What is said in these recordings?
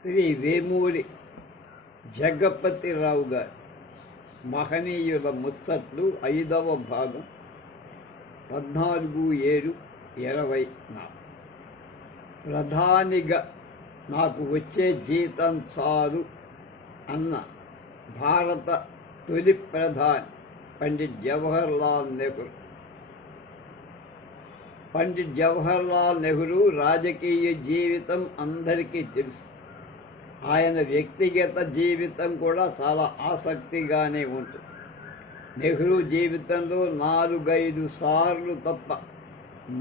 శ్రీ వేమూరి జగపతిరావు గారి మహనీయుల ముచ్చట్లు 5వ భాగం 14/7/24. ప్రధానిగా నాకు వచ్చే జీతం చాలు అన్న భారత తొలి ప్రధాని పండిట్ జవహర్లాల్ నెహ్రూ. పండిట్ జవహర్లాల్ నెహ్రూ రాజకీయ జీవితం అందరికీ తెలుసు. ఆయన వ్యక్తిగత జీవితం కూడా చాలా ఆసక్తిగానే ఉంటుంది. నెహ్రూ జీవితంలో 4-5 సార్లు తప్ప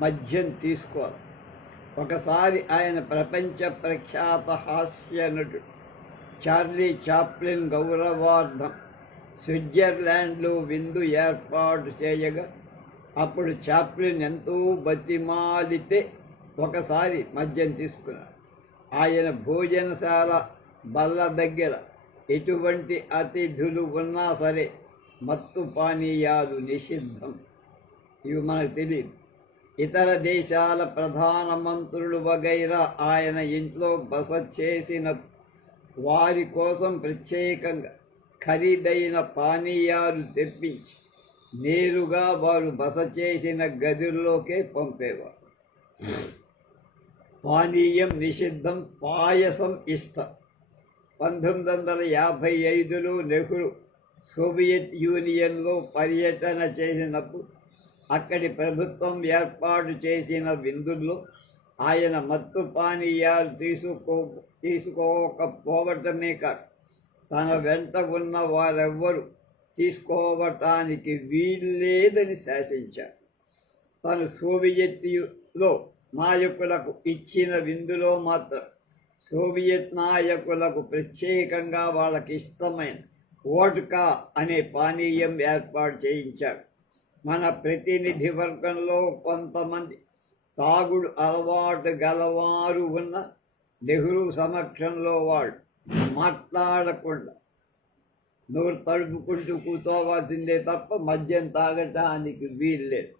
మద్యం తీసుకోవాలి. ఒకసారి ఆయన ప్రపంచ ప్రఖ్యాత హాస్య నటుడు చార్లీ చాప్లిన్ గౌరవార్థం స్విట్జర్లాండ్లో విందు ఏర్పాటు చేయగా అప్పుడు చాప్లిన్ ఎంతో బతిమాలితే ఒకసారి మద్యం తీసుకున్నాడు. ఆయన భోజనశాల బల్ల దగ్గర ఎటువంటి అతిథులు ఉన్నా సరే మత్తు పానీయాలు నిషిద్ధం. ఇవి మనకు తెలియదు. ఇతర దేశాల ప్రధానమంత్రులు వగైరా ఆయన ఇంట్లో బస చేసిన వారి కోసం ప్రత్యేకంగా ఖరీదైన పానీయాలు తెప్పించి నేరుగా వారు బస చేసిన గదుల్లోకే పంపేవారు. పానీయం నిషిద్ధం, పాయసం ఇష్టం. 1955లో నెహ్రూ సోవియట్ యూనియన్లో పర్యటన చేసినప్పుడు అక్కడి ప్రభుత్వం ఏర్పాటు చేసిన విందుల్లో ఆయన మత్తు పానీయాలు తీసుకోకపోవటమే కాక తన వెంట ఉన్న వారెవ్వరూ తీసుకోవటానికి వీల్లేదని శాసించారు. తను సోవియట్లో నాయకులకు ఇచ్చిన విందులో మాత్రం సోవియట్ నాయకులకు ప్రత్యేకంగా వాళ్ళకి ఇష్టమైన వోడ్కా అనే పానీయం ఏర్పాటు చేయించాడు. మన ప్రతినిధి వర్గంలో కొంతమంది తాగుడు అలవాటు గలవారు ఉన్న నెహ్రూ సమక్షంలో వాళ్ళు మాట్లాడకుండా నోరు తడుపుకుంటూ కూర్చోవాల్సిందే తప్ప మద్యం తాగటానికి వీల్లేదు.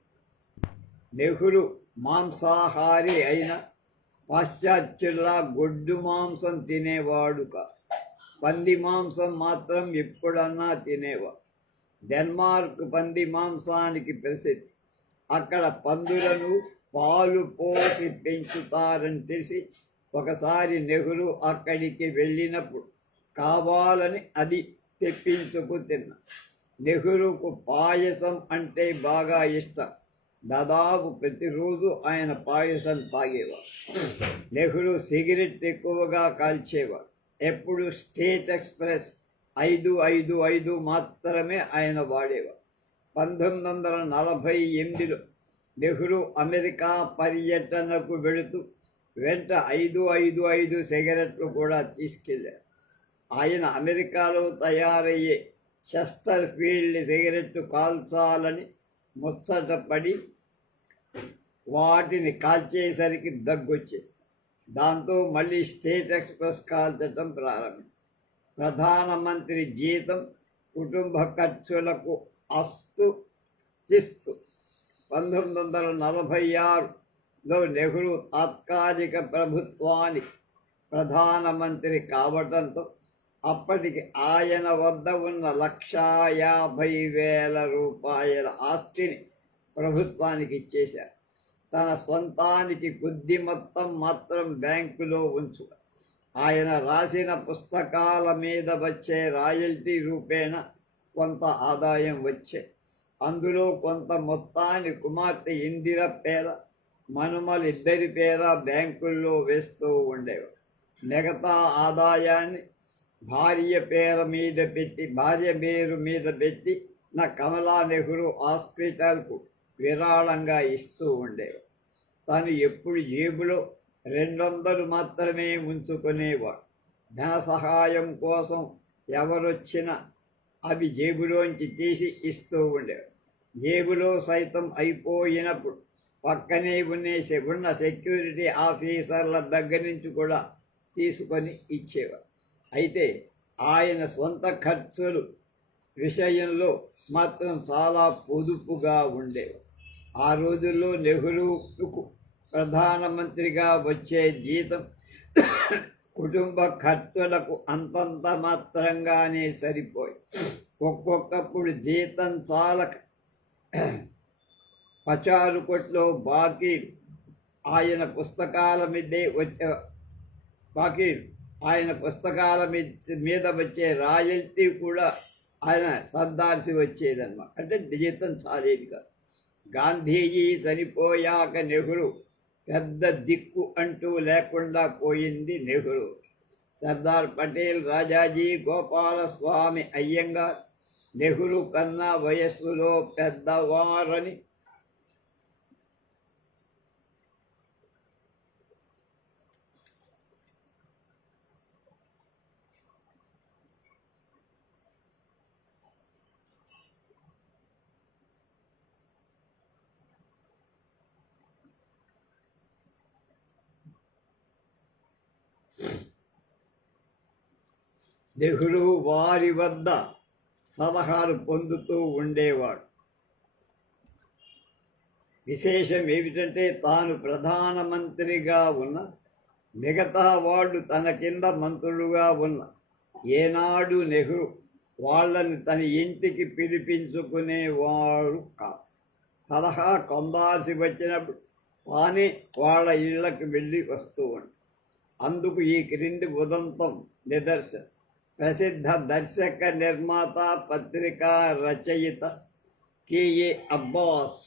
నెహ్రూ మాంసాహారి అయిన పాశ్చాత్యుల్లా గొడ్డు మాంసం తినేవాడు కాదు. పంది మాంసం మాత్రం ఎప్పుడన్నా తినేవాడు. డెన్మార్క్ పంది మాంసానికి ప్రసిద్ధి. అక్కడ పందులను పాలు పోసి పెంచుతారని తెలిసి ఒకసారి నెహ్రూ అక్కడికి వెళ్ళినప్పుడు కావాలని అది తెప్పించుకు తిన్నా. నెహ్రూకు పాయసం అంటే బాగా ఇష్టం. దాదాపు ప్రతిరోజు ఆయన పాయసం తాగేవారు. నెహ్రూ సిగరెట్ ఎక్కువగా కాల్చేవారు. ఎప్పుడు స్టేట్ ఎక్స్ప్రెస్ 555 మాత్రమే ఆయన వాడేవారు. 1948లో నెహ్రూ అమెరికా పర్యటనకు వెళుతూ వెంట 555 సిగరెట్లు కూడా తీసుకెళ్లారు. ఆయన అమెరికాలో తయారయ్యే చెస్టర్ ఫీల్డ్ సిగరెట్లు కాల్చాలని ముచ్చటపడి వాటిని కాల్చేసరికి దగ్గొచ్చేస్తుంది. దాంతో మళ్ళీ స్టేట్ ఎక్స్ప్రెస్ కాల్చటం ప్రారంభించారు. ప్రధానమంత్రి జీతం, కుటుంబ ఖర్చులకు అస్తు చిస్తు 1946లో నెహ్రూ తాత్కాలిక ప్రభుత్వానికి ప్రధానమంత్రి కావటంతో అప్పటికి ఆయన వద్ద ఉన్న 1,50,000 రూపాయల ఆస్తిని ప్రభుత్వానికి ఇచ్చేశారు. తన స్వంతానికి కొద్ది మొత్తం మాత్రం బ్యాంకులో ఉంచు. ఆయన రాసిన పుస్తకాల మీద వచ్చే రాయల్టీ రూపేణ కొంత ఆదాయం వచ్చే. అందులో కొంత మొత్తాన్ని కుమార్తె ఇందిర పేర, మనుమలిద్దరి పేర బ్యాంకుల్లో వేస్తూ ఉండేవారు. మిగతా ఆదాయాన్ని భార్య పేరు మీద పెట్టి నా కమలా నెహ్రూ హాస్పిటల్కు విరాళంగా ఇస్తూ ఉండేవారు. తను ఎప్పుడు జేబులో 200 మాత్రమే ఉంచుకునేవాడు. ధన సహాయం కోసం ఎవరొచ్చినా అవి జేబులోంచి తీసి ఇస్తూ ఉండేవాడు. జేబులో సైతం అయిపోయినప్పుడు పక్కనే ఉన్న సెక్యూరిటీ ఆఫీసర్ల దగ్గర నుంచి కూడా తీసుకొని ఇచ్చేవారు. అయితే ఆయన సొంత ఖర్చులు విషయంలో మాత్రం చాలా పొదుపుగా ఉండేవారు. ఆ రోజుల్లో నెహ్రూకు ప్రధానమంత్రిగా వచ్చే జీతం కుటుంబ ఖర్చులకు అంతంత మాత్రంగానే సరిపోయి ఒక్కొక్కప్పుడు జీతం చాలక పచారు కొట్లో బాకీ ఆయన పుస్తకాల మీదే వచ్చే బాకీ ఆయన పుస్తకాల మీద వచ్చే రాయల్టీ కూడా ఆయన సర్దాల్సి వచ్చేదన్నమాట. అంటే జీతం చాలేది కాదు. గాంధీజీ చనిపోయాక నెహ్రూ పెద్ద దిక్కు అంటూ లేకుండా పోయింది నెహ్రూ. సర్దార్ పటేల్, రాజాజీ, గోపాలస్వామి అయ్యంగార్ నెహ్రూ కన్నా వయస్సులో పెద్దవారని నెహ్రూ వారి వద్ద సలహాలు పొందుతూ ఉండేవాడు. విశేషం ఏమిటంటే తాను ప్రధానమంత్రిగా ఉన్న మిగతా వాళ్ళు తన కింద మంత్రులుగా ఉన్న ఏనాడు నెహ్రూ వాళ్ళని తన ఇంటికి పిలిపించుకునేవాడు కాదు. సలహా పొందాల్సి వచ్చినప్పుడు తానే వాళ్ళ ఇళ్లకు వెళ్ళి వస్తూ ఉంటాడు. అందుకు ఈ క్రింది ఉదంతం నిదర్శనం. ప్రసిద్ధ దర్శక, నిర్మాత, పత్రికా రచయిత కెఏ అబ్బాస్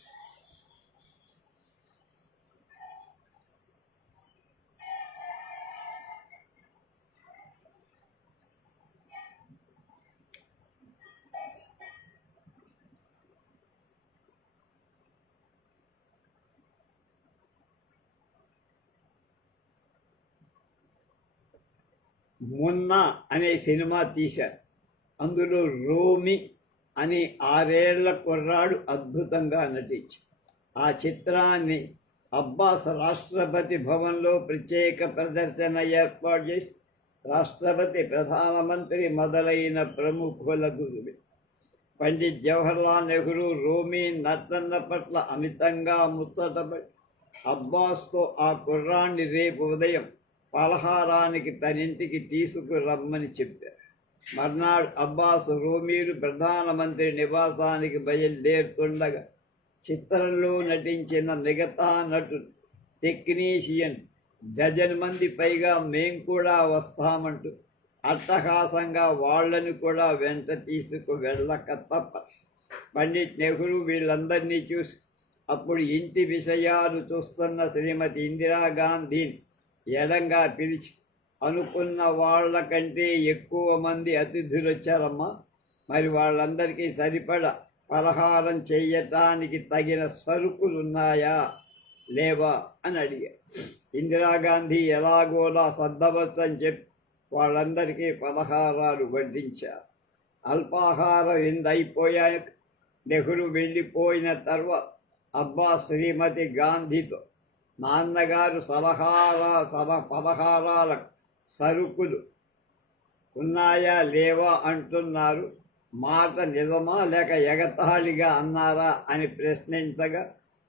మున్నా అనే సినిమా తీశారు. అందులో రోమి అని 6 ఏళ్ల కుర్రాడు అద్భుతంగా నటించాడు. ఆ చిత్రాన్ని అబ్బాస్ రాష్ట్రపతి భవన్లో ప్రత్యేక ప్రదర్శన ఏర్పాటు చేసి రాష్ట్రపతి, ప్రధానమంత్రి మొదలైన ప్రముఖులకు పండిత్ జవహర్లాల్ నెహ్రూ రోమి నటన పట్ల అమితంగా ముచ్చటపడి అబ్బాస్తో ఆ కుర్రాన్ని రేపు ఉదయం పలహారానికి తనింటికి తీసుకురమ్మని చెప్పారు. మర్నాడు అబ్బాస్ రోమీలు ప్రధానమంత్రి నివాసానికి బయలుదేరుతుండగా చిత్రంలో నటించిన మిగతా నటులు, టెక్నీషియన్ డజన్ మంది పైగా మేం కూడా వస్తామంటూ అట్టహాసంగా వాళ్ళని కూడా వెంట తీసుకు వెళ్ళక తప్ప. పండిట్ నెహ్రూ వీళ్ళందరినీ చూసి అప్పుడు ఇంటి విషయాలు చూస్తున్న శ్రీమతి ఇందిరాగాంధీని ఎడంగా పిలిచి, అనుకున్న వాళ్ళకంటే ఎక్కువ మంది అతిథులు వచ్చారమ్మా, మరి వాళ్ళందరికీ సరిపడా పలహారం చేయటానికి తగిన సరుకులున్నాయా లేవా అని అడిగారు. ఇందిరాగాంధీ ఎలాగోలా సర్దవచ్చని చెప్పి వాళ్ళందరికీ పలహారాలు వడ్డించారు. అల్పాహారం ఎందైపోయాక నెహ్రూ వెళ్ళిపోయిన తర్వాత అబ్బాస్ శ్రీమతి గాంధీతో, నాన్నగారు పలహారాల సరుకులు ఉన్నాయా లేవా అంటున్నారు, మాట నిజమా లేక ఎగతాళిగా అన్నారా అని ప్రశ్నించగా,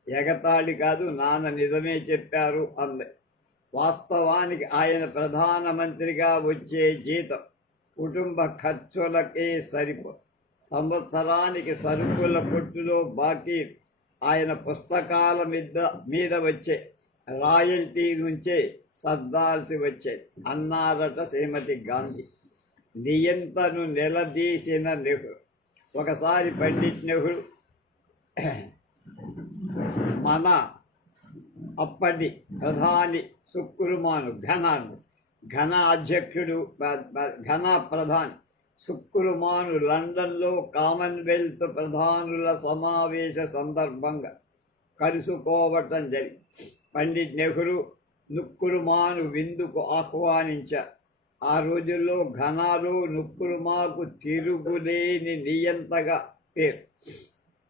ఎగతాళి కాదు నాన్న నిజమే చెప్పారు అంది. వాస్తవానికి ఆయన ప్రధానమంత్రిగా వచ్చే జీతం కుటుంబ ఖర్చులకే సరిపో. సంవత్సరానికి సరుకుల కొట్టులో బాకీ ఆయన పుస్తకాల మీద వచ్చే రాయల్టీ నుంచే సర్దాల్సి వచ్చేది అన్నారట శ్రీమతి గాంధీ. నియంతను నిలదీసిన నెహ్రూ ఒకసారి పండిట్ నెహ్రూ మన అప్పటి ప్రధాని సుక్కురుమాను ఘనా ప్రధాని సుక్కురుమాను లండన్లో కామన్వెల్త్ ప్రధానుల సమావేశ సందర్భంగా కలుసుకోవటం జరిగింది. పండిట్ నెహ్రూ నుక్కురుమాను విందుకు ఆహ్వానించారు. ఆ రోజుల్లో ఘనాలో నుక్కురుమాకు తిరుగులేని నియంతగా పేరు.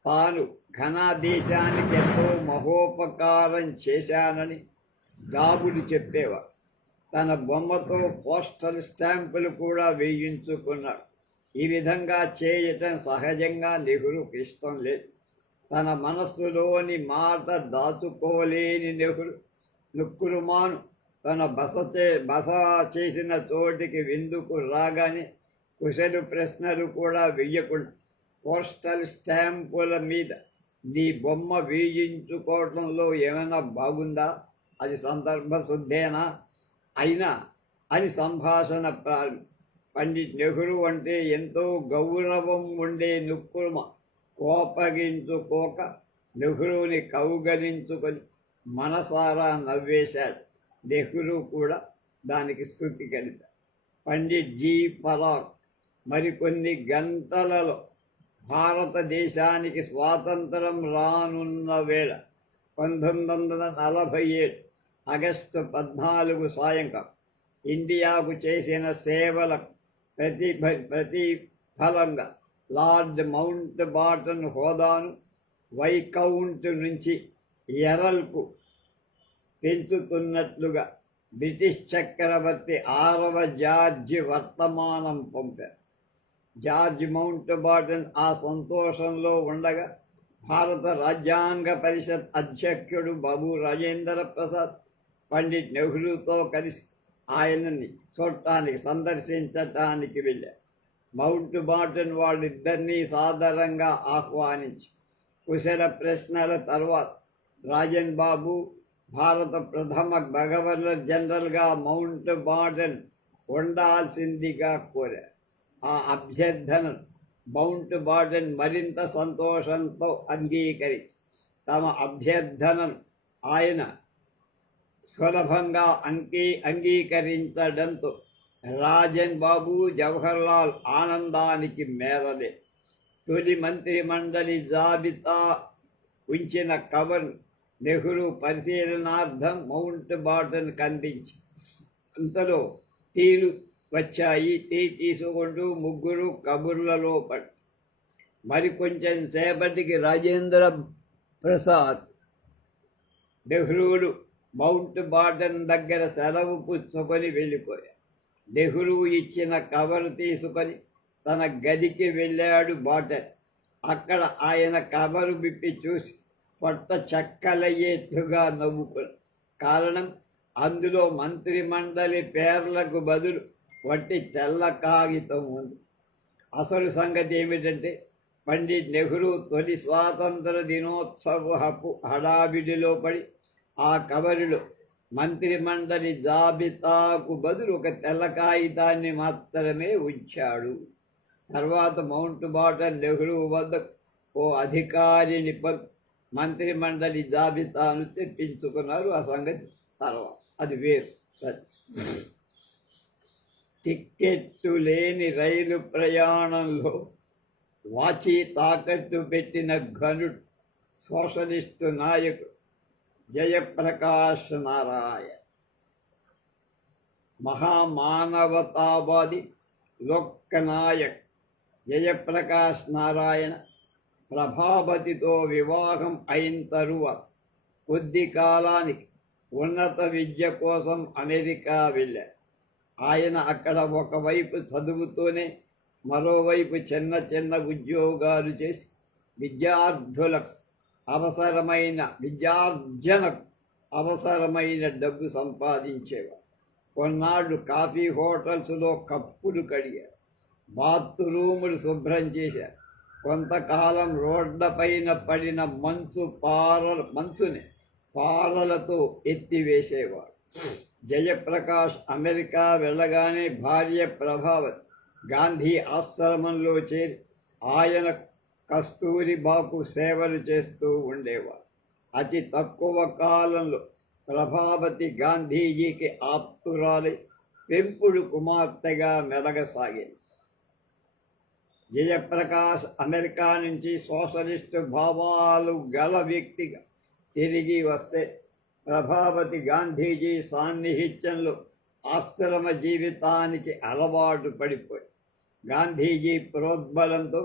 తాను ఘనా దేశానికి ఎంతో మహోపకారం చేశానని దాబులు చెప్పేవారు. తన బొమ్మతో పోస్టల్ స్టాంపులు కూడా వేయించుకున్నాడు. ఈ విధంగా చేయటం సహజంగా నెహ్రూకి ఇష్టం లేదు. తన మనస్సులోని మాట దాచుకోలేని నెహ్రూ నుక్కురుమాను తన బస చేసిన చోటికి విందుకు రాగానే కుశలు ప్రశ్నలు కూడా వెయ్యకుండా పోస్టల్ స్టాంపుల మీద నీ బొమ్మ వేయించుకోవటంలో ఏమైనా బాగుందా, అది సందర్భ శుద్ధేనా అయినా అని సంభాషణ ప్రారంభం. పండిట్ నెహ్రూ అంటే ఎంతో గౌరవం ఉండే నుక్కుమ కోపగించుకోక నెహ్రూని కౌగలించుకొని మనసారా నవ్వేశాడు. నెహ్రూ కూడా దానికి శృతి కలిపాడు. పండిట్ జీ పరాగ్ మరికొన్ని గంటలలో భారతదేశానికి స్వాతంత్రం రానున్న వేళ 1947 ఆగస్టు 14 సాయంకాలం ఇండియాకు చేసిన సేవలకు ప్రతిఫలంగా లార్డ్ మౌంట్ బాటన్ హోదాను వైకౌంట్ నుంచి ఎరల్కు పెంచుతున్నట్లుగా బ్రిటిష్ చక్రవర్తి 6వ జార్జి వర్తమానం పంపారు. జార్జ్ మౌంట్ బాటన్ ఆ సంతోషంలో ఉండగా భారత రాజ్యాంగ పరిషత్ అధ్యక్షుడు బాబు రాజేంద్ర ప్రసాద్ పండిట్ నెహ్రూతో కలిసి ఆయనని చూడటానికి సందర్శించటానికి వెళ్ళారు. మౌంట్ బాటన్ వాళ్ళిద్దరినీ సాదరంగా ఆహ్వానించి కుశల ప్రశ్నల తర్వాత రాజన్ బాబు భారత ప్రథమ గవర్నర్ జనరల్గా మౌంట్ బాటన్ ఉండాల్సిందిగా కోరారు. ఆ అభ్యర్థనను మౌంట్ బాటన్ మరింత సంతోషంతో అంగీకరించి తమ అభ్యర్థనను ఆయన సులభంగా అంగీకరించడంతో రాజన్ బాబు జవహర్లాల్ ఆనందానికి మేరలే. తొలి మంత్రిమండలి జాబితా ఉంచిన కవర్ నెహ్రూ పరిశీలనార్థం మౌంట్ బాటన్ అందించి అంతలో టీలు వచ్చాయి. టీ తీసుకుంటూ ముగ్గురు కబుర్లలో పడి మరికొంచెం సేపటికి రాజేంద్ర ప్రసాద్ నెహ్రూలు మౌంట్ బాటన్ దగ్గర సెలవు పుచ్చుకొని వెళ్ళిపోయారు. నెహ్రూ ఇచ్చిన కవరు తీసుకొని తన గదికి వెళ్ళాడు బాటన్. అక్కడ ఆయన కవరు విప్పి చూసి పొట్ట చక్కలయ్యేట్టుగా నవ్వుకున్నాడు. కారణం, అందులో మంత్రిమండలి పేర్లకు బదులు వట్టి తెల్ల కాగితం ఉంది. అసలు సంగతి ఏమిటంటే పండిట్ నెహ్రూ తొలి స్వాతంత్ర దినోత్సవపు హడావిడిలో పడి ఆ కవరులో మంత్రిమండలి జాబితాకు బదులు ఒక తెల్ల కాగితాన్ని మాత్రమే ఉంచాడు. తర్వాత మౌంట్ బాటన్ నెహ్రూ వద్ద ఓ అధికారిని మంత్రిమండలి జాబితాను తెప్పించుకున్నారు. ఆ సంగతి తర్వాత, అది వేరు. టిక్కెట్టు లేని రైలు ప్రయాణంలో వాచి తాకట్టు పెట్టిన ఘనుడు సోషలిస్టు నాయకుడు జయప్రకాష్ నారాయణ్. మహామానవతావాది లోక్నాయక్ జయప్రకాష్ నారాయణ ప్రభావతితో వివాహం అయిన తరువాత కొద్ది కాలానికి ఉన్నత విద్య కోసం అమెరికా వెళ్ళారు. ఆయన అక్కడ ఒకవైపు చదువుతూనే మరోవైపు చిన్న చిన్న ఉద్యోగాలు చేసి విద్యార్థులకు అవసరమైన డబ్బు సంపాదించేవారు. కొన్నాళ్ళు కాఫీ హోటల్స్లో కప్పులు కడిగారు, బాత్రూములు శుభ్రం చేశారు. కొంతకాలం రోడ్లపైన పడిన మంచుని పారలతో ఎత్తివేసేవాడు. జయప్రకాష్ అమెరికా వెళ్ళగానే భార్య ప్రభావతి గాంధీ ఆశ్రమంలో చేరి ఆయన కస్తూరిబాకు సేవలు చేస్తూ ఉండేవారు. అతి తక్కువ కాలంలో ప్రభావతి గాంధీజీకి ఆప్తురాలై పెంపుడు కుమార్తెగా మెలగసాగింది. జయప్రకాష్ అమెరికా నుంచి సోషలిస్టు భావాలు గల వ్యక్తిగా తిరిగి వస్తే ప్రభావతి గాంధీజీ సాన్నిహిత్యంలో ఆశ్రమ జీవితానికి అలవాటు పడిపోయి గాంధీజీ ప్రోద్బలంతో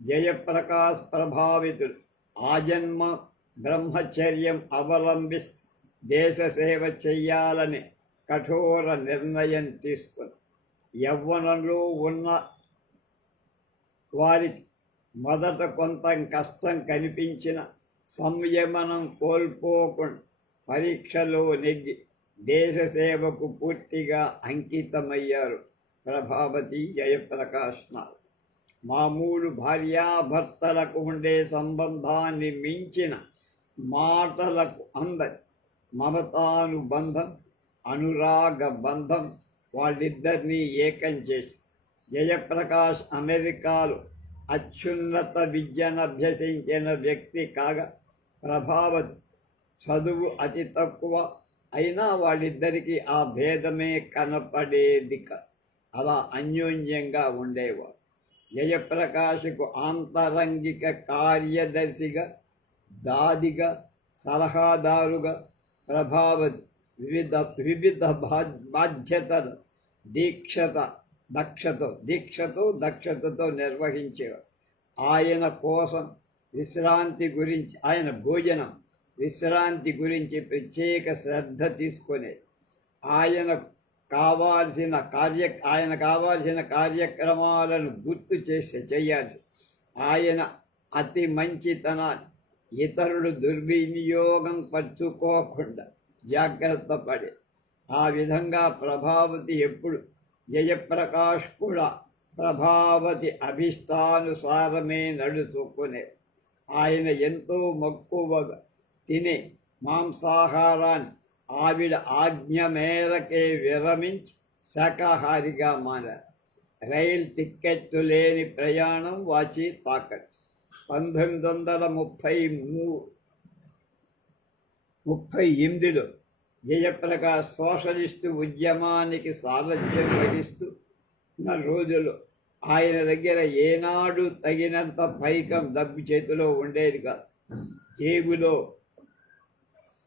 జయప్రకాష్ ప్రభావితుడు ఆజన్మ బ్రహ్మచర్యం అవలంబిస్తూ దేశ సేవ చెయ్యాలని కఠోర నిర్ణయం తీసుకుని యవ్వనంలో ఉన్న వారికి మొదట కొంత కష్టం కనిపించిన సంయమనం కోల్పోకుండా పరీక్షలో నెగ్గి దేశ సేవకు పూర్తిగా అంకితమయ్యారు. ప్రభావతి జయప్రకాష్ నాథ్ మామూలు భార్యాభర్తలకు ఉండే సంబంధాన్ని మించిన మాటలకు అందరి మమతానుబంధం, అనురాగ బంధం వాళ్ళిద్దరినీ ఏకం చేసి జయప్రకాష్ అమెరికాలో అత్యున్నత విద్యను అభ్యసించిన వ్యక్తి కాగా ప్రభావతి చదువు అతి తక్కువ అయినా వాళ్ళిద్దరికీ ఆ భేదమే కనపడేది. అలా అన్యోన్యంగా ఉండేవారు. జయప్రకాష్కు ఆంతరంగిక కార్యదర్శిగా, దాదిగా, సలహాదారుగా ప్రభావతి వివిధ బాధ్యతలు దక్షతతో నిర్వహించేవారు. ఆయన భోజనం విశ్రాంతి గురించి ప్రత్యేక శ్రద్ధ తీసుకునేది. ఆయనకు కావాల్సిన కార్యక్రమాలను గుర్తు చేయాల్సి. ఆయన అతి మంచితనాన్ని ఇతరులు దుర్వినియోగం పరుచుకోకుండా జాగ్రత్త పడే. ఆ విధంగా ప్రభావతి ఎప్పుడు జయప్రకాష్ కూడా ప్రభావతి అభిష్టానుసారమే నడుచుకునే. ఆయన ఎంతో మక్కువగా తినే మాంసాహారాన్ని ఆవిడ ఆజ్ఞ మేరకే విరమించి శాకాహారిగా మారారు. రైలు టిక్కెట్లు లేని ప్రయాణం వాచి తాకట్టు. 1938లో జయప్రకాష్ సోషలిస్టు ఉద్యమానికి సారథ్యం వహిస్తున్న రోజులు ఆయన దగ్గర ఏనాడు తగినంత పైకం డబ్బు చేతిలో ఉండేది కాదు. జేబులో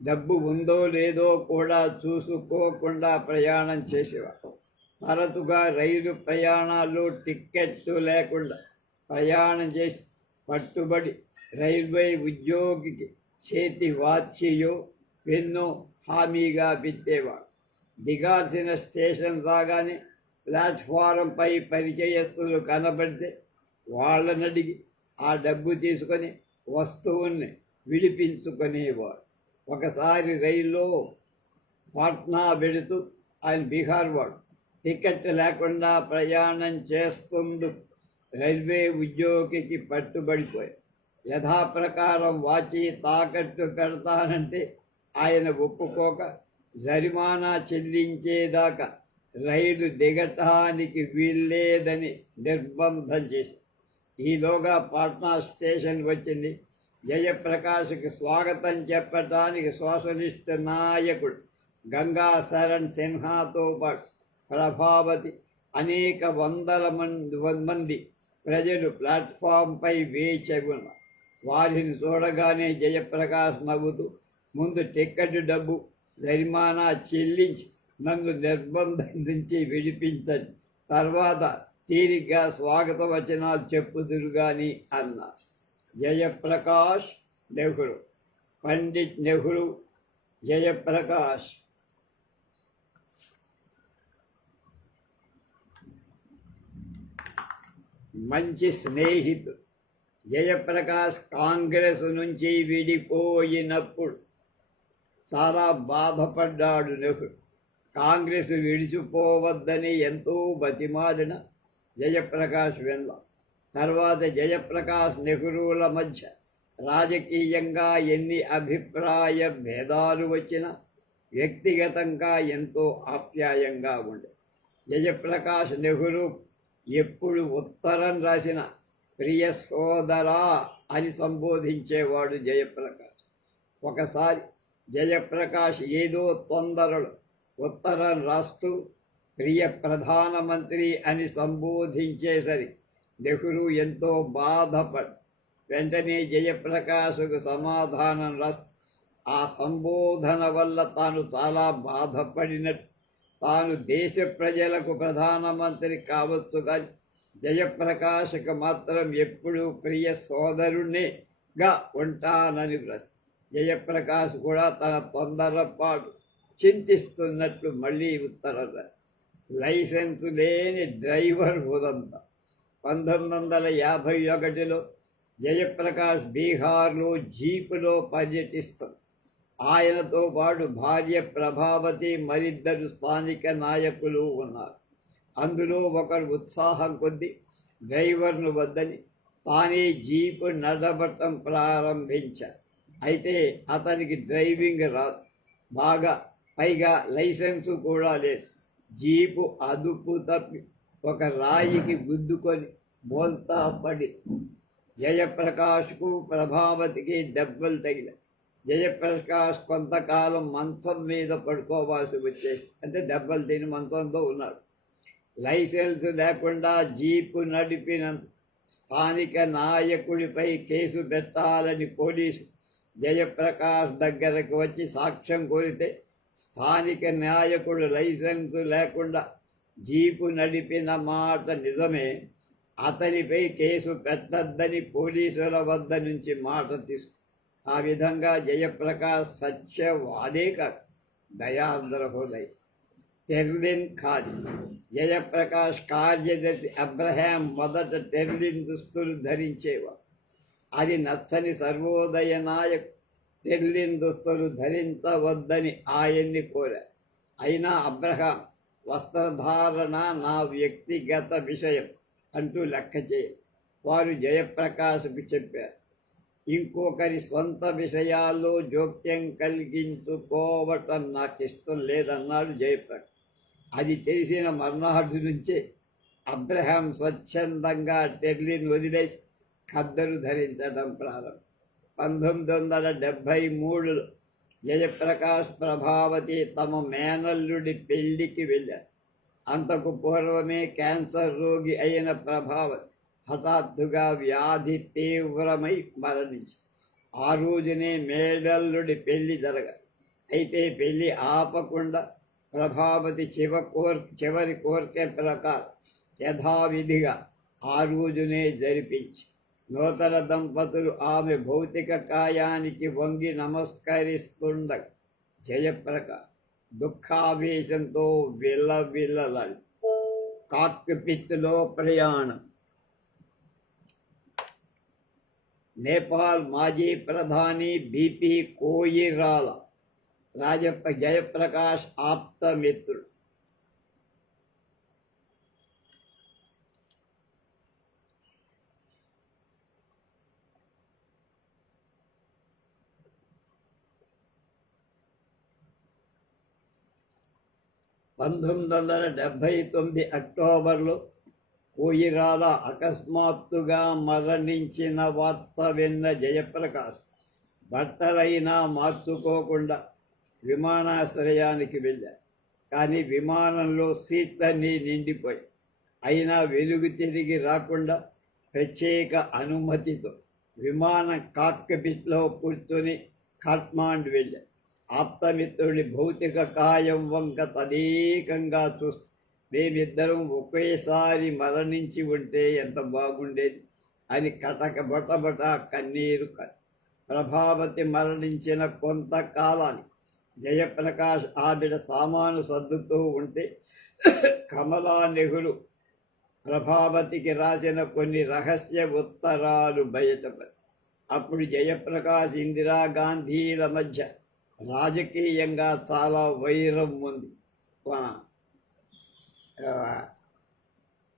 డబ్బు ఉందో లేదో కూడా చూసుకోకుండా ప్రయాణం చేసేవారు. తరచుగా రైలు ప్రయాణాలు టిక్కెట్లు లేకుండా ప్రయాణం చేసి పట్టుబడి రైల్వే ఉద్యోగికి చేతి వాచ్యో పెన్నో హామీగా పెట్టేవాడు. దిగాల్సిన స్టేషన్ రాగానే ప్లాట్ఫారంపై పరిచయస్తులు కనబడితే వాళ్ళనడిగి ఆ డబ్బు తీసుకొని వస్తువుల్ని విడిపించుకునేవాడు. ఒకసారి రైల్లో పాట్నా వెళుతూ ఆయన బీహార్ వాడు టికెట్ లేకుండా ప్రయాణం చేస్తుందు రైల్వే ఉద్యోగికి పట్టుబడిపోయాడు. యథాప్రకారం వాచి తాకట్టు కడతానంటే ఆయన ఒప్పుకోక జరిమానా చెల్లించేదాకా రైలు దిగటానికి వీల్లేదని నిర్బంధం చేసి. ఈలోగా పాట్నా స్టేషన్ వచ్చింది. జయప్రకాష్కి స్వాగతం చెప్పటానికి సోషలిస్ట్ నాయకుడు గంగా శరణ్ సిన్హాతో పాటు ప్రభావతి అనేక వందల మంది ప్రజలు ప్లాట్ఫామ్పై వేచి ఉన్నారు. వారిని చూడగానే జయప్రకాష్ నవ్వుతూ ముందు టిక్కెట్ డబ్బు జరిమానా చెల్లించి నన్ను నిర్బంధం నుంచి విడిపించండి, తర్వాత తీరిగ్గా స్వాగత వచనాలు చెప్పుదురు గాని అన్నారు. జయప్రకాష్ నెహ్రూ, పండిట్ నెహ్రూ జయప్రకాష్ మంచి స్నేహితుడు. జయప్రకాష్ కాంగ్రెస్ నుంచి విడిపోయినప్పుడు చాలా బాధపడ్డాడు నెహ్రూ. కాంగ్రెస్ విడిచిపోవద్దని ఎంతో బతిమాలిన జయప్రకాష్ వెంద. తర్వాత జయప్రకాష్ నెహ్రూల మధ్య రాజకీయంగా ఎన్ని అభిప్రాయ భేదాలు వచ్చినా వ్యక్తిగతంగా ఎంతో ఆప్యాయంగా ఉండే. జయప్రకాష్ నెహ్రూ ఎప్పుడు ఉత్తరం రాసిన ప్రియ సోదరా అని సంబోధించేవాడు జయప్రకాష్. ఒకసారి జయప్రకాష్ ఏదో తొందరలో ఉత్తరం రాస్తూ ప్రియ ప్రధానమంత్రి అని సంబోధించేసరికి నెహ్రూ ఎంతో బాధపడి వెంటనే జయప్రకాష్కు సమాధానం రాస్తూ ఆ సంబోధన వల్ల తాను చాలా బాధపడినట్టు, తాను దేశ ప్రజలకు ప్రధానమంత్రి కావచ్చు కానీ జయప్రకాష్కు మాత్రం ఎప్పుడూ ప్రియ సోదరునిగా ఉంటానని ప్రశ్న. జయప్రకాష్ కూడా తన తొందరపాటు చింతిస్తున్నట్లు మళ్ళీ ఉత్తరం. లైసెన్సు లేని డ్రైవర్ ఉదంత. 1951లో జయప్రకాష్ బీహార్లో జీపులో పర్యటిస్తుంది. ఆయనతో పాటు భార్య ప్రభావతి, మరిద్దరు స్థానిక నాయకులు ఉన్నారు. అందులో ఒకరు ఉత్సాహం కొద్దీ డ్రైవర్ను వద్దని తానే జీపు నడపటం ప్రారంభించాడు. అయితే అతనికి డ్రైవింగ్ రాదు, పైగా లైసెన్సు కూడా లేదు. జీపు అదుపు తప్పి ఒక రాయికి గుద్దుకొని బోల్తా పడి జయప్రకాష్కు, ప్రభావతికి దెబ్బలు తగిలాయి. జయప్రకాష్ కొంతకాలం మంచం మీద పడుకోవాల్సి వచ్చేసి, అంటే దెబ్బలు తిని మంచంతో ఉన్నాడు. లైసెన్స్ లేకుండా జీపు నడిపిన స్థానిక నాయకుడిపై కేసు పెట్టాలని పోలీసు జయప్రకాష్ దగ్గరకు వచ్చి సాక్ష్యం కోరితే, స్థానిక నాయకుడు లైసెన్సు లేకుండా జీపు నడిపిన మాట నిజమే, అతనిపై కేసు పెట్టద్దని పోలీసుల వద్ద నుంచి మాట తీసుకు. ఆ విధంగా జయప్రకాష్ సత్యవాదే కాదు, దయార్ద్ర హృదయ. టెర్లిన్ ఖాదీ. జయప్రకాష్ కార్యదర్శి అబ్రహాం మొదట టెర్లిన్ దుస్తులు ధరించేవాడు. అది నచ్చని సర్వోదయ నాయకు టెర్లిన్ దుస్తులు ధరించవద్దని ఆయన్ని కోరారు. అయినా అబ్రహాం వస్త్రధారణ నా వ్యక్తిగత విషయం అంటూ లెక్క చేయాలి. వారు జయప్రకాష్కు చెప్పారు, ఇంకొకరి స్వంత విషయాల్లో జోక్యం కలిగించుకోవటం నాకు ఇష్టం లేదన్నాడు జయప్రకాష్. అది తెలిసిన మర్నాడు నుంచే అబ్రహాం స్వచ్ఛందంగా టెర్లిన్ వదిలేసి ఖద్దరు ధరించడం ప్రారంభం. 1973లో జయప్రకాష్, ప్రభావతి తమ మేనల్లుడి పెళ్లికి వెళ్ళారు. అంతకు పూర్వమే క్యాన్సర్ రోగి అయిన ప్రభావతి హఠాత్తుగా వ్యాధి తీవ్రమై మరణించి ఆ రోజునే మేనల్లుడి పెళ్లి జరగాలి. అయితే పెళ్లి ఆపకుండా ప్రభావతి చివరి కోరిక ప్రకారం యథావిధిగా ఆ రోజునే జరిపించి నూతన దంపతులు ఆమె భౌతిక కాయానికి వంగి నమస్కరిస్తుండగా జయప్రకాష్ దుఃఖావేశంతో విలవిలలాడు. కాక్పిట్లో ప్రయాణం. నేపాల్ మాజీ ప్రధాని బిపి కోయిరాల జయప్రకాష్ ఆప్తమిత్రుడు. అక్టోబర్లో కోయిరాల అకస్మాత్తుగా మరణించిన వార్త విన్న జయప్రకాష్ బట్టలైనా మార్చుకోకుండా విమానాశ్రయానికి వెళ్ళారు. కానీ విమానంలో సీట్లన్నీ నిండిపోయి, అయినా వెలుగు తిరిగి రాకుండా ప్రత్యేక అనుమతితో విమానం కాక్పిట్లో కూర్చొని ఖాట్మాండు వెళ్ళారు. ఆప్తమిత్రుడి భౌతిక కాయం వంక తదేకంగా చూస్తూ, మేమిద్దరం ఒకేసారి మరణించి ఉంటే ఎంత బాగుండేది అని బొటబొట కన్నీరు. ప్రభావతి మరణించిన కొంతకాలానికి జయప్రకాష్ ఆవిడ సామాను సర్దుతూ ఉంటే కమలా నెహ్రూ ప్రభావతికి రాసిన కొన్ని రహస్య ఉత్తరాలు బయటపడి, అప్పుడు జయప్రకాష్, ఇందిరాగాంధీల మధ్య రాజకీయంగా చాలా వైరం ఉంది.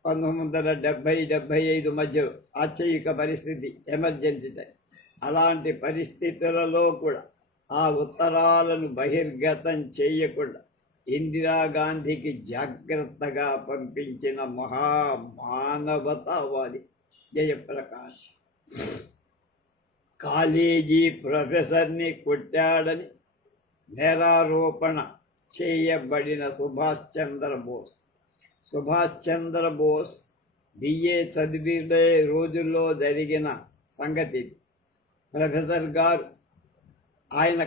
1970-75 మధ్య ఆశ్చర్యక పరిస్థితి, ఎమర్జెన్సీ టైం. అలాంటి పరిస్థితులలో కూడా ఆ ఉత్తరాలను బహిర్గతం చేయకుండా ఇందిరాగాంధీకి జాగ్రత్తగా పంపించిన మహామానవతావాది జయప్రకాష్. కాలేజీ ప్రొఫెసర్ని కొట్టాడని నేరారోపణ చేయబడిన సుభాష్ చంద్రబోస్ బిఏ చదివిదే రోజుల్లో జరిగిన సంగతి. ప్రొఫెసర్ గారు, ఆయన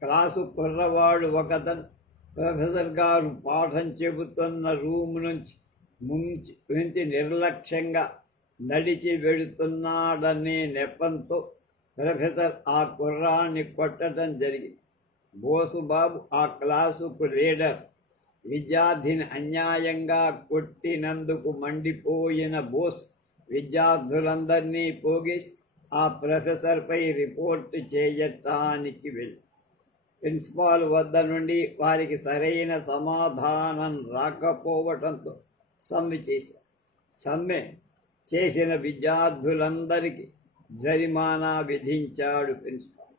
క్లాసు కుర్రవాడు ఒకతను ప్రొఫెసర్ గారు పాఠం చెబుతున్న రూమ్ నుంచి నిర్లక్ష్యంగా నడిచి వెళుతున్నాడనే నెపంతో ప్రొఫెసర్ ఆ కుర్రాన్ని కొట్టడం జరిగింది. బోసు బాబు ఆ క్లాసుకు లీడర్. విద్యార్థిని అన్యాయంగా కొట్టినందుకు మండిపోయిన బోస్ విద్యార్థులందరినీ పోగేసి ఆ ప్రొఫెసర్పై రిపోర్టు చేయటానికి వెళ్ళి ప్రిన్సిపాల్ వద్ద నుండి వారికి సరైన సమాధానం రాకపోవటంతో సమ్మె చేశారు. సమ్మె చేసిన విద్యార్థులందరికీ జరిమానా విధించాడు ప్రిన్సిపాల్.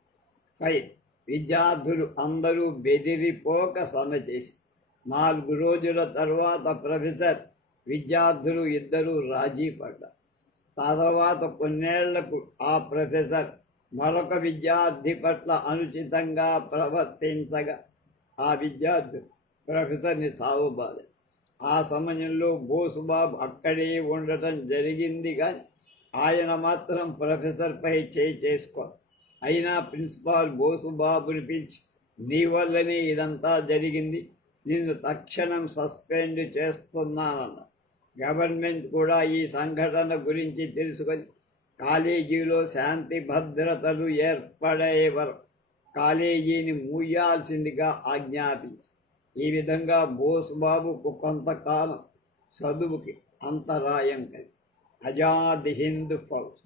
విద్యార్థులు అందరూ బెదిరిపోక సమ్మె చేసి 4 రోజుల తర్వాత ప్రొఫెసర్ విద్యార్థులు ఇద్దరూ రాజీ పడ్డారు. తర్వాత కొన్నేళ్లకు ఆ ప్రొఫెసర్ మరొక విద్యార్థి పట్ల అనుచితంగా ప్రవర్తించగా ఆ విద్యార్థి ప్రొఫెసర్ని సావబాదు. ఆ సమయంలో బోసుబాబు అక్కడే ఉండటం జరిగింది, కానీ ఆయన మాత్రం ప్రొఫెసర్పై చేయి చేసుకో. అయినా ప్రిన్సిపాల్ బోసుబాబుని పిలిచి, నీ వల్లనే ఇదంతా జరిగింది, నిన్ను తక్షణం సస్పెండ్ చేస్తున్నానన్న. గవర్నమెంట్ కూడా ఈ సంఘటన గురించి తెలుసుకొని కాలేజీలో శాంతి భద్రతలు ఏర్పడే వరకు కాలేజీని మూయాల్సిందిగా ఆజ్ఞాపించి ఈ విధంగా బోసుబాబుకు కొంతకాలం చదువుకి అంతరాయం కలిగి ఆజాద్ హింద్ ఫౌజ్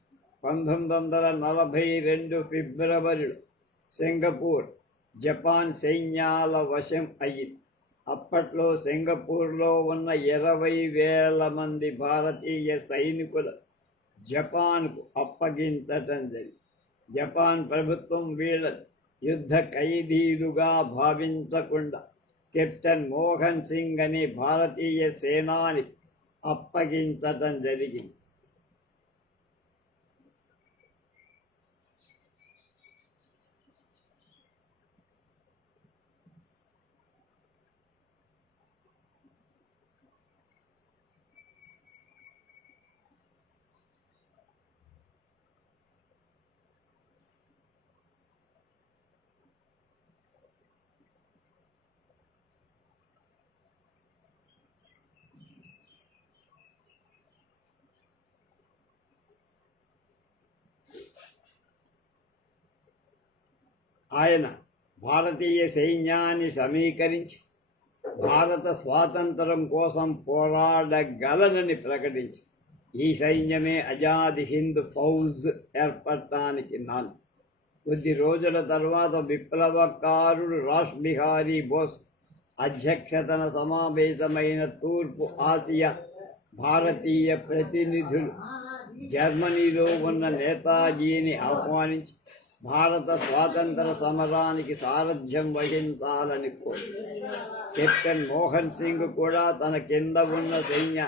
1942 ఫిబ్రవరిలో సింగపూర్ జపాన్ సైన్యాల వశం అయ్యింది. అప్పట్లో సింగపూర్లో ఉన్న 20,000 మంది భారతీయ సైనికులు జపాన్కు అప్పగించటం జరిగింది. జపాన్ ప్రభుత్వం వీళ్ళని యుద్ధ ఖైదీలుగా భావించకుండా కెప్టెన్ మోహన్ సింగ్ అనే భారతీయ సేనాని అప్పగించటం జరిగింది. ఆయన భారతీయ సైన్యాన్ని సమీకరించి భారత స్వాతంత్రం కోసం పోరాడగలనని ప్రకటించి ఈ సైన్యమే ఆజాద్ హింద్ ఫౌజ్ ఏర్పడటానికి నాంది. కొద్ది రోజుల తర్వాత విప్లవకారుడు రాస్ బిహారీ బోస్ అధ్యక్షతన సమావేశమైన తూర్పు ఆసియా భారతీయ ప్రతినిధులు జర్మనీలో ఉన్న నేతాజీని ఆహ్వానించి భారత స్వాతంత్ర సమరానికి సారథ్యం వహించాలని కోరారు. కెప్టెన్ మోహన్ సింగ్ కూడా తన కింద ఉన్న సైన్య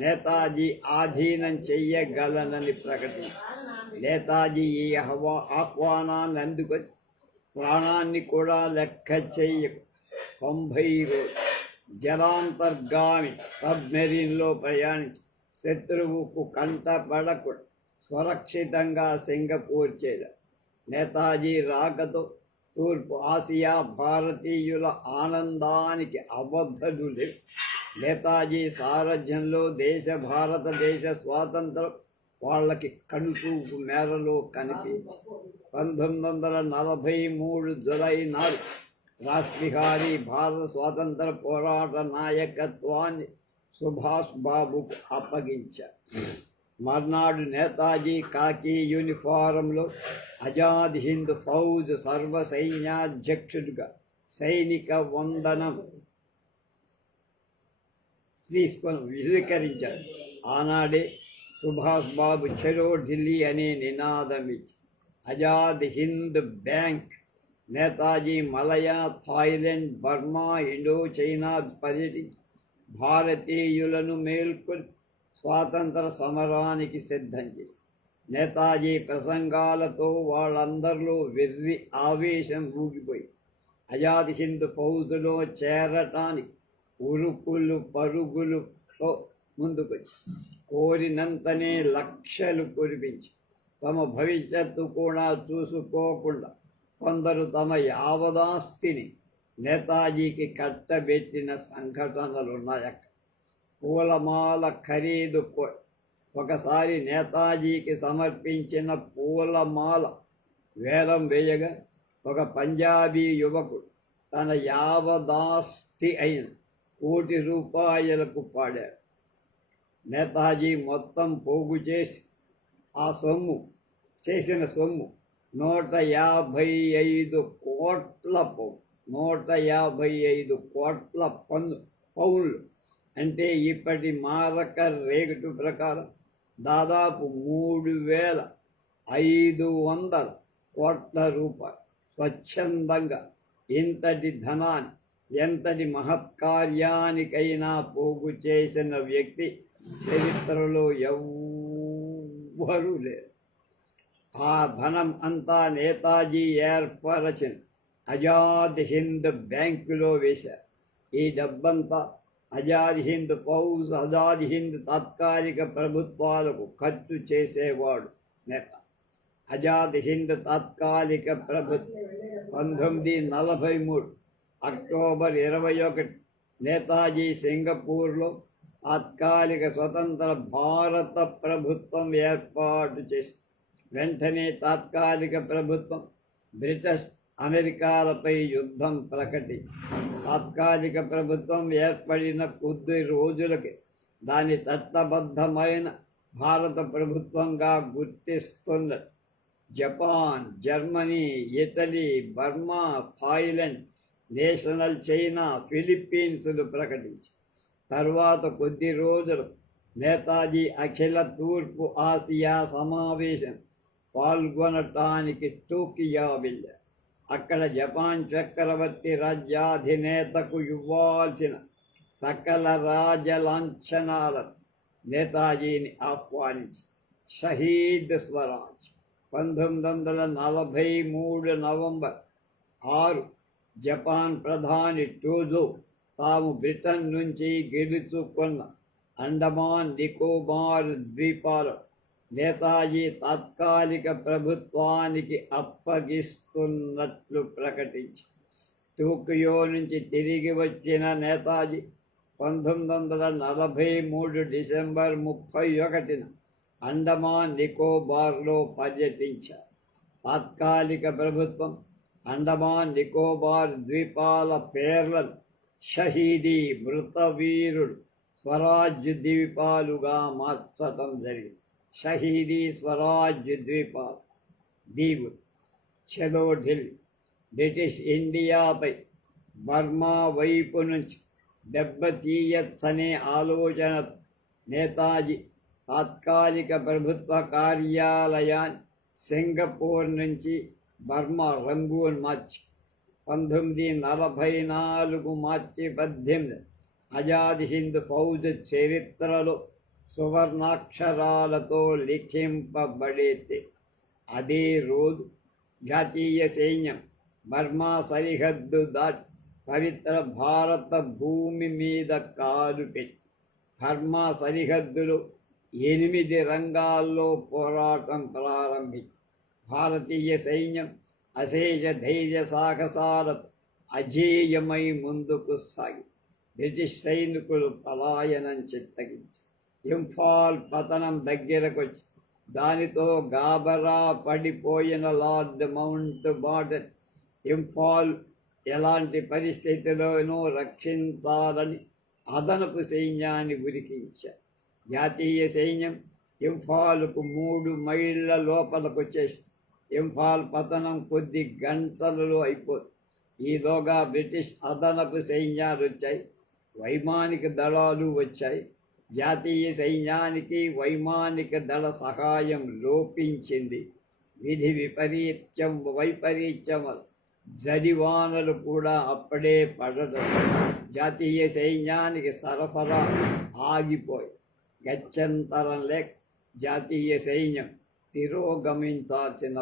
నేతాజీ ఆధీనం చెయ్యగలనని ప్రకటించారు. నేతాజీ ఈ ఆహ్వానాన్ని అందుకొని ప్రాణాన్ని కూడా లెక్క చెయ్య 90 రోజులు జలాంతర్గామి సబ్మెరీన్లో ప్రయాణించి శత్రువుకు కంటపడకుండా సురక్షితంగా సింగపూర్ చేరారు. నేతాజీ రాకతో తూర్పు ఆసియా భారతీయుల ఆనందానికి అవధులు లేవు. నేతాజీ సారథ్యంలో భారతదేశ స్వాతంత్రం వాళ్ళకి కనుచూపు మేరలో కనిపించింది. 1943 జులై 4 రాస్ బిహారీ భారత స్వాతంత్ర పోరాట నాయకత్వాన్ని సుభాష్ బాబుకు అప్పగించారు. మర్నాడు నేతాజీ కాకి యూనిఫారంలో ఆజాద్ హింద్ ఫౌజ్ సర్వ సైన్యాధ్యక్షుడిగా సైనిక వందనం తీసుకొని విధీకరించారు. ఆనాడే సుభాష్ బాబు చెరో ఢిల్లీ అనే నినాదం ఇచ్చి Azad Hind bank Netaji Malaya, Thailand, Burma, Indochina పర్యటించి భారతీయులను మేల్కొని స్వాతంత్ర సమరానికి సిద్ధం చేసి నేతాజీ ప్రసంగాలతో వాళ్ళందరిలో వెర్రి ఆవేశం ఊగిపోయి ఆజాద్ హింద్ ఫౌజ్లో చేరటానికి ఉరుకులు పరుగులతో ముందుకొచ్చి కోరినంతనే లక్షలు కురిపించి తమ భవిష్యత్తు కూడా చూసుకోకుండా కొందరు తమ యావదాస్తిని నేతాజీకి కట్టబెట్టిన సంఘటనలున్నాయక్క. పూలమాల ఖరీదు ఒకసారి నేతాజీకి సమర్పించిన పూలమాల వేలం వేయగా ఒక పంజాబీ యువకుడు తన యావదాస్తి అయిన ₹1,00,00,000 పాడారు. నేతాజీ మొత్తం పోగు చేసి చేసిన సొమ్ము 155 కోట్ల పౌండ్లు అంటే ఇప్పటి మారక రేటు ప్రకారం దాదాపు 3,500 కోట్ల రూపాయలు స్వచ్ఛందంగా ఇంతటి ధనాన్ని ఎంతటి మహత్కార్యానికైనా పోగు చేసిన వ్యక్తి చరిత్రలో ఎవ్వరూ లేరు. ఆ ధనం అంతా నేతాజీ ఏర్పరచిన ఆజాద్ హింద్ బ్యాంకులో వేశారు. ఈ డబ్బంతా ఆజాద్ హింద్ ఫౌజ్, ఆజాద్ హింద్ తాత్కాలిక ప్రభుత్వాలకు ఖర్చు చేసేవాడు నేత. ఆజాద్ హింద్ తాత్కాలిక ప్రభుత్వం 1943 అక్టోబర్ 21 నేతాజీ సింగపూర్లో తాత్కాలిక స్వతంత్ర భారత ప్రభుత్వం ఏర్పాటు చేసింది. వెంటనే తాత్కాలిక ప్రభుత్వం బ్రిటిష్ అమెరికాలపై యుద్ధం ప్రకటించి తాత్కాలిక ప్రభుత్వం ఏర్పడిన కొద్ది రోజులకి దాని చట్టబద్ధమైన భారత ప్రభుత్వంగా గుర్తిస్తున్న Japan, Germany, Italy, Burma, Thailand, national China, ఫిలిప్పీన్స్లు ప్రకటించి తర్వాత కొద్ది రోజులు నేతాజీ అఖిల తూర్పు ఆసియా సమావేశం పాల్గొనటానికి టోకియో వెళ్ళారు. అక్కడ జపాన్ చక్రవర్తి రాజ్యాధినేతకు ఇవ్వాల్సిన సకల రాజలాంఛనాలను నేతాజీని ఆహ్వానించి షహీద్ స్వరాజ్ 1943 నవంబర్ 6 జపాన్ ప్రధాని టోజో తాము బ్రిటన్ నుంచి గెలుచుకున్న అండమాన్ నికోబార్ ద్వీపాలు నేతాజీ తాత్కాలిక ప్రభుత్వానికి అప్పగిస్తున్నట్లు ప్రకటించి టోకియో నుంచి తిరిగి వచ్చిన నేతాజీ 1943 డిసెంబర్ 31 అండమాన్ నికోబార్లో పర్యటించారు. తాత్కాలిక ప్రభుత్వం అండమాన్ నికోబార్ ద్వీపాల పేర్లను షహీదీ, మృతవీరుడు, స్వరాజ్ ద్వీపాలుగా మార్చటం జరిగింది. షహీదీ, స్వరాజ్ దీవులు. చలో ఢిల్లీ. బ్రిటిష్ ఇండియాపై బర్మా వైపు నుంచి దెబ్బతీయచ్చనే ఆలోచన నేతాజీ తాత్కాలిక ప్రభుత్వ కార్యాలయాన్ని సింగపూర్ నుంచి బర్మా రంగూన్ మార్చి 1944 మార్చి 18 ఆజాద్ హింద్ ఫౌజ్ చరిత్రలో సువర్ణాక్షరాలతో లిఖింపబడితే అదే రోజు జాతీయ సైన్యం బర్మా సరిహద్దు దాటి పవిత్ర భారత భూమి మీద కాలు పెట్టి బర్మా సరిహద్దులో 8 రంగాల్లో పోరాటం ప్రారంభించి భారతీయ సైన్యం అశేష ధైర్య సాహసాలతో అజేయమై ముందుకు సాగి బ్రిటిష్ సైనికులు పలాయనం చిత్తగించి ఇంఫాల్ పతనం దగ్గరకొచ్చి దానితో గాబరా పడిపోయిన లార్డ్ మౌంట్ బాటన్ ఇంఫాల్ ఎలాంటి పరిస్థితిలోనూ రక్షించాలని అదనపు సైన్యాన్ని ఉరికించారు. జాతీయ సైన్యం ఇంఫాల్కు 3 మైళ్ళ లోపలకు చేసి ఇంఫాల్ పతనం కొద్ది గంటలలో అయిపోతుంది. ఈలోగా బ్రిటిష్ అదనపు సైన్యాలు వచ్చాయి, వైమానిక దళాలు వచ్చాయి. జాతీయ సైన్యానికి వైమానిక దళ సహాయం లోపించింది. విధి వైపరీత్యం జడివానలు కూడా అప్పుడే పడటం జాతీయ సైన్యానికి సరఫరా ఆగిపోయి గత్యంతరం లేక జాతీయ సైన్యం తిరోగమించాల్సిన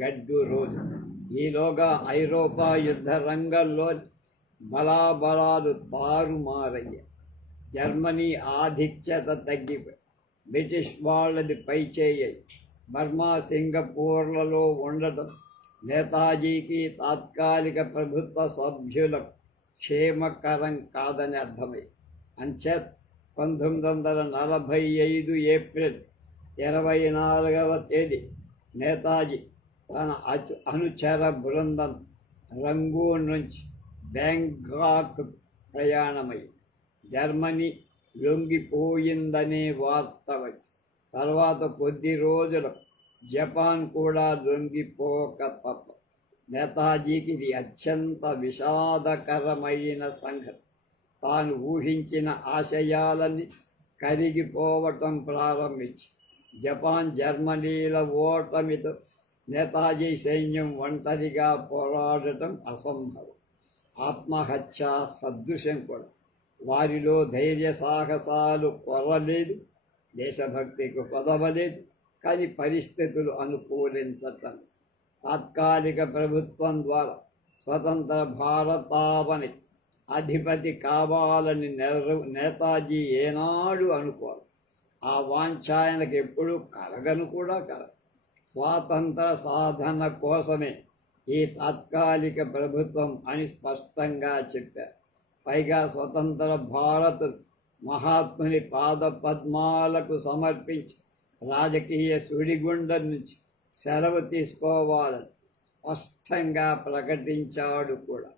గడ్డు రోజు. ఈలోగా ఐరోపా యుద్ధ రంగంలో బలాబలాలు తారుమారయ్యాయి. జర్మనీ ఆధిక్యత తగ్గిపోయి బ్రిటిష్ వాళ్ళది పైచేయి బర్మా సింగపూర్లలో ఉండటం నేతాజీకి తాత్కాలిక ప్రభుత్వ సభ్యులకు క్షేమకరం కాదని అర్థమై అంచేత 1945 ఏప్రిల్ 24వ తేదీ నేతాజీ తన అనుచర బృందం రంగూన్ నుంచి బ్యాంకాక్ ప్రయాణమై జర్మనీ లొంగిపోయిందనే వార్త వచ్చి తర్వాత కొద్ది రోజులు జపాన్ కూడా లొంగిపోక తప్ప. నేతాజీకి ఇది అత్యంత విషాదకరమైన సంఘటన. తాను ఊహించిన ఆశయాలన్నీ కరిగిపోవటం ప్రారంభించి జపాన్ జర్మనీల ఓటమితో నేతాజీ సైన్యం ఒంటరిగా పోరాడటం అసంభవం. ఆత్మహత్య సదృశం కూడా. వారిలో ధైర్య సాహసాలు కొరలేదు, దేశభక్తికి కొదవలేదు. కానీ పరిస్థితులు అనుకూలించటం. తాత్కాలిక ప్రభుత్వం ద్వారా స్వతంత్ర భారతావని అధిపతి కావాలని నేతాజీ ఏనాడు అనుకోరు. ఆ వాంఛ ఆయనకు ఎప్పుడూ కలగను కూడా కలగదు. స్వాతంత్ర సాధన కోసమే ఈ తాత్కాలిక ప్రభుత్వం అని స్పష్టంగా చెప్పారు. పైగా స్వతంత్ర భారత్ మహాత్ముని పాద పద్మాలకు సమర్పించి రాజకీయ సుడిగుండం నుంచి సెలవు తీసుకోవాలని స్పష్టంగా ప్రకటించాడు కూడా.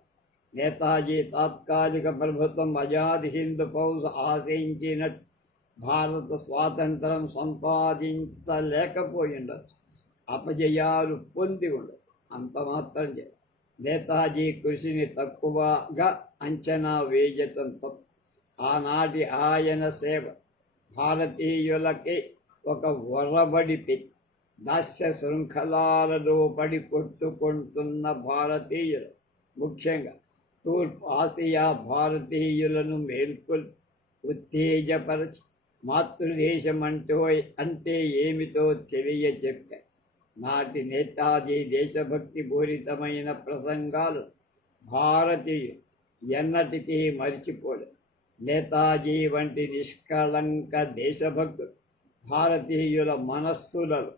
నేతాజీ తాత్కాలిక ప్రభుత్వం ఆజాద్ హింద్ ఫౌజ్ ఆశించినట్టు భారత స్వాతంత్రం సంపాదించలేకపోయిండొచ్చు. అపజయాలు పొంది ఉండదు. అంత మాత్రం చేయాలి. నేతాజీ కృషిని తక్కువగా అంచనా వేయటం తప్పు. ఆనాటి ఆయన సేవ భారతీయులకి ఒక ఒరబడి పెట్టి దాస్య శృంఖలాలలో పడి కొట్టుకుంటున్న భారతీయులు, ముఖ్యంగా తూర్పు ఆసియా భారతీయులను మేల్కొల్పి ఉత్తేజపరచి మాతృదేశం అంటే ఏమిటో తెలియచెప్పారు. నాటి నేతాజీ దేశభక్తి పూరితమైన ప్రసంగాలు భారతీయులు ఎన్నటికీ మరిచిపోలేదు. నేతాజీ వంటి నిష్కళంక దేశభక్తుడు భారతీయుల మనస్సులలో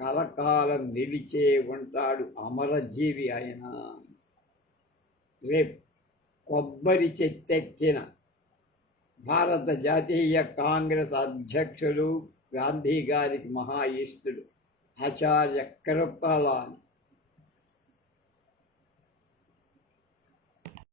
కలకాలం నిలిచే ఉంటాడు. అమరజీవి ఆయన. రేపు కొబ్బరి చెట్టెక్కిన భారత జాతీయ కాంగ్రెస్ అధ్యక్షులు, గాంధీ గారికి మహా ఇష్టుడు ఆచార్య కృపలాని